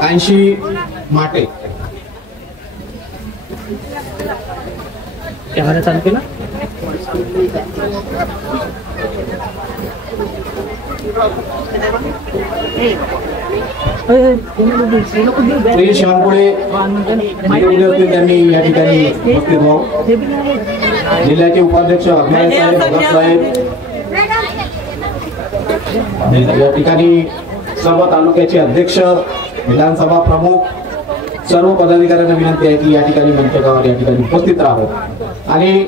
कांशी माटे कॅमेरा चालू केला श्यामपुळे त्यांनी या ठिकाणी उपस्थित व्हावं. जिल्ह्याचे उपाध्यक्ष अभिनय साहेब भगत साहेब या ठिकाणी सर्व तालुक्याचे अध्यक्ष विधानसभा प्रमुख सर्व पदाधिकाऱ्यांना विनंती आहे की या ठिकाणी मंचकावर या ठिकाणी उपस्थित राहावं. आणि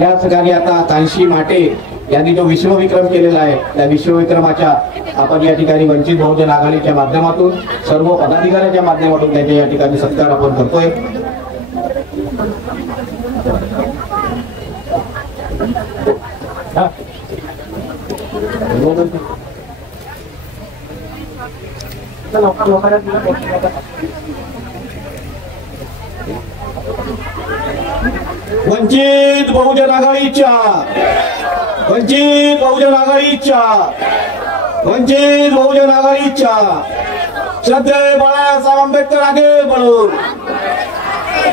या ठिकाणी आता कांशी माटे यांनी जो विश्वविक्रम केलेला आहे त्या विश्वविक्रमाच्या आपण या ठिकाणी वंचित बहुजन आघाडीच्या माध्यमातून सर्व पदाधिकाऱ्यांच्या माध्यमातून त्याचे या ठिकाणी सत्कार आपण करतोय. वंचित बहुजन आघाडीच्या वंचित बहुजन आघाडीच्या वंचित बहुजन आघाडीच्या श्रद्धेय बाळासाहेब आंबेडकर आगे बढ़ो.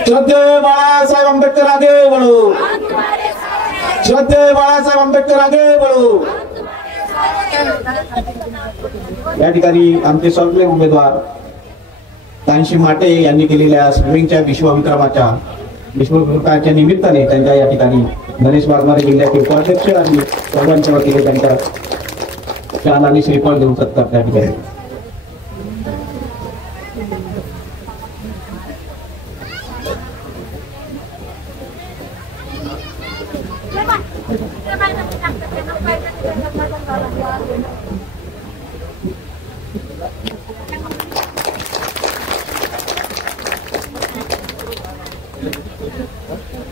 श्रद्धेय बाळासाहेब आंबेडकर आगे बढ़ो. श्रद्धेय बाळासाहेब आंबेडकर आगे बढ़ो. या ठिकाणी आमचे सर्व उमेदवार कांशी माटे यांनी केलेल्या स्विमिंगच्या विश्वविक्रमाच्या निमित्ताने त्यांच्या या ठिकाणी गणेश वाघमारे जिल्ह्याचे उपाध्यक्ष आणि सर्वांच्या वतीने त्यांच्या शाल आणि श्रीफळ देऊन सत्कार त्या ठिकाणी.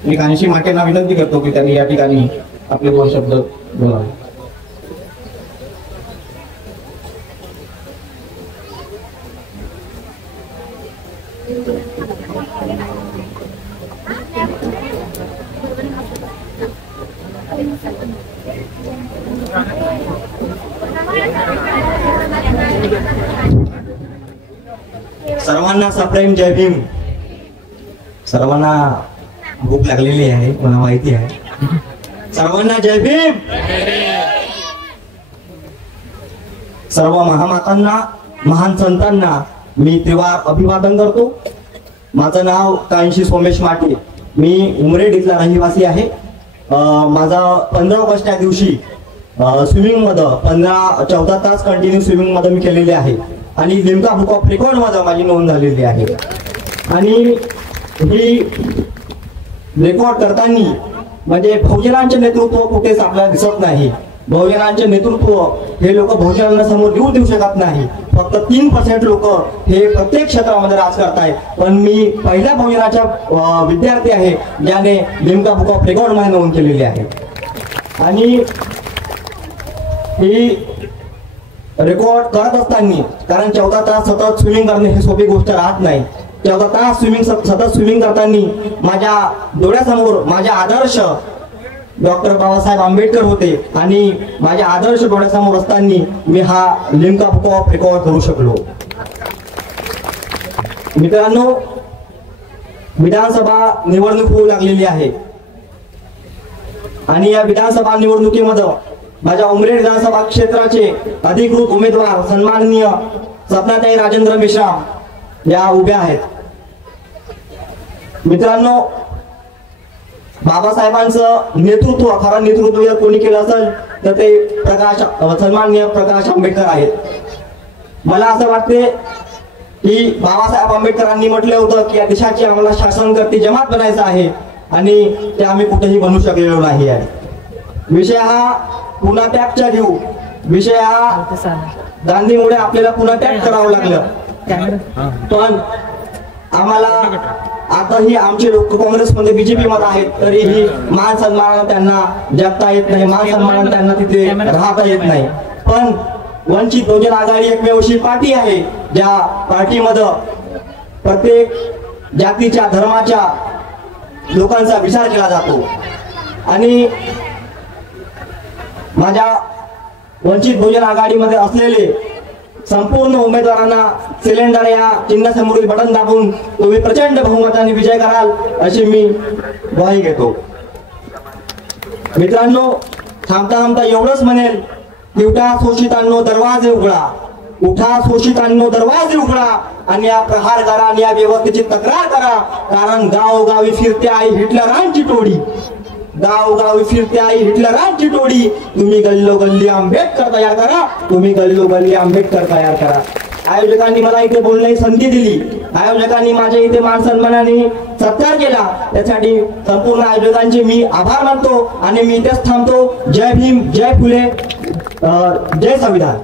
मी कांशी माटेंना विनंती करतो की त्यांनी या ठिकाणी आपले 2 शब्द बोलावे. सर्वांना सप्रेम जय भीम. सर्वांना भूक लागलेली आहे मला माहिती आहे. सर्वांना जय भीम. सर्व महामातांना महान संतांना मी त्रिवार अभिवादन करतो. माझं नाव कांशी सोमेश माटे. मी उमरेड इथला रहिवासी आहे. माझा 15 ऑगस्टच्या दिवशी स्विमिंग मध्ये 14 तास कंटिन्यू स्विमिंग मध्ये मी केलेले आहे आणि लिम्का बुक ऑफ रेकॉर्ड मध्ये माझी नोंद झालेली आहे. आणि ही रेकॉर्ड करताना म्हणजे बहुजनांचे नेतृत्व कुठेच आपल्याला दिसत नाही. बहुजनांचे नेतृत्व हे लोक बहुजनांना समोर देऊ शकत नाही. फक्त 3% लोक हे प्रत्येक क्षेत्रामध्ये राज करतायत. पण मी पहिल्या बहुजनाचा विद्यार्थी आहे ज्याने लिम्का बुक ऑफ रेकॉर्ड मध्ये नोंद केलेली आहे. आणि ही रेकॉर्ड करत असताना कारण 14 तास सतत स्विमिंग करणे ही सोपी गोष्ट राहत नाही. 14 तास सतत स्विमिंग करताना माझ्या डोळ्यासमोर माझे आदर्श डॉक्टर बाबासाहेब आंबेडकर होते आणि माझे आदर्श डोळ्यासमोर असताना मी हा लिम्का बुक ऑफ रेकॉर्ड करू शकलो. मित्रांनो, विधानसभा निवडणूक होऊ लागलेली आहे आणि या विधानसभा निवडणुकीमध्ये माझ्या उमरेड विधानसभा क्षेत्राचे अधिकृत उमेदवार सन्माननीय सपनाताई राजेंद्र मेश्राम या उभ्या आहेत. मित्रांनो, बाबासाहेबांचं नेतृत्व खरं नेतृत्व जर कोणी केलं असेल तर ते सन्माननीय प्रकाश आंबेडकर आहेत. मला असं वाटते की बाबासाहेब आंबेडकरांनी म्हटलं होतं की या देशाची आम्हाला शासनकर्ती जमात बनायचं आहे आणि ते आम्ही कुठेही बनू शकलेलो नाही आहे. विषय हा पुन्हा त्यागचा घेऊ. विषय हा गांधीमुळे आपल्याला पुन्हा त्याग करावं लागलं. पण आम्हाला आताही आमचे लोक काँग्रेसमध्ये बीजेपी मध्ये आहेत तरीही मान सन्मान त्यांना जगता येत नाही. मान सन्मान त्यांना तिथे राहता येत नाही. पण वंचित बहुजन आघाडी एकमेव अशी पार्टी आहे ज्या पार्टीमध्ये प्रत्येक जातीच्या धर्माच्या लोकांचा विचार केला जातो. आणि माझ्या वंचित बहुजन आघाडीमध्ये असलेले संपूर्ण उमेदवारांना सिलेंडर या चिन्हासमोरील बटन दाबून तुम्ही प्रचंड बहुमताने विजय कराल अशी मी ग्वाही घेतो. मित्रांनो, थांबता थांबता एवढंच म्हणेल की उठा शोषितांनो दरवाजे उघडा, उठा शोषितांनो दरवाजे उघडा आणि या प्रहार करा आणि या व्यवस्थेची तक्रार करा. कारण गावोगावी फिरते आहे हिटलरांची टोळी, गावोगावी फिरते आहे हिटलरांची टोळी. तुम्ही गल्लोगल्ली आंबेडकर तयार करा, तुम्ही गल्लोगल्ली आंबेडकर तयार करा. आयोजकांनी मला इथे बोलण्याची संधी दिली, आयोजकांनी माझ्या इथे मान सन्मानाने सत्कार केला, त्यासाठी संपूर्ण आयोजकांचे मी आभार मानतो आणि मी इथेच थांबतो. जय भीम, जय फुले, जय संविधान.